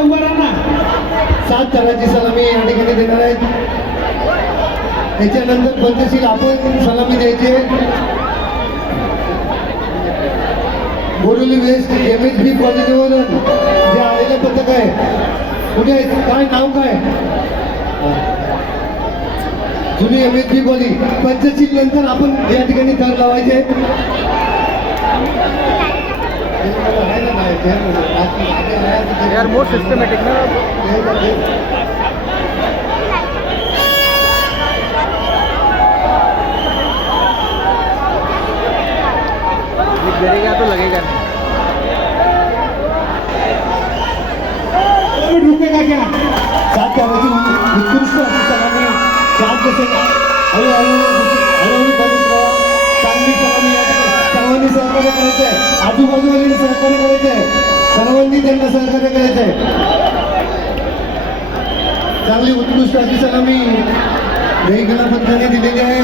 उभा राहा ना. 7 जणांची सलामी या ठिकाणी देणार आहेत. त्याच्यानंतर पंचशील आपण सलामी द्यायची आहे. बोरिवली वेस्ट MHB कॉलनीवरून जे आलेलं पथक आहे कुठे आहे, काय नाव काय, जुनी MHB कॉलनी. पंचशील नंतर आपण या ठिकाणी कर लावायचे. यार मोर सिस्टमॅटिक ना. गिरेगा तो लगेगा नहीं. रुकेगा क्या. 7 जणांची उत्कृष्ट अशी सलामी 4 दशक हळूहळू करून चांगली सलामी या ठिकाणी सर्वांनी सहकार्य करायचं आहे. आजूबाजूवाल्यांनी सहकार्य करायचं आहे. सर्वांनी त्यांना सहकार्य करायचं आहे. चांगली उत्कृष्ट अशी सलामी वेगवेगळ्या पद्धतीने दिलेली आहे.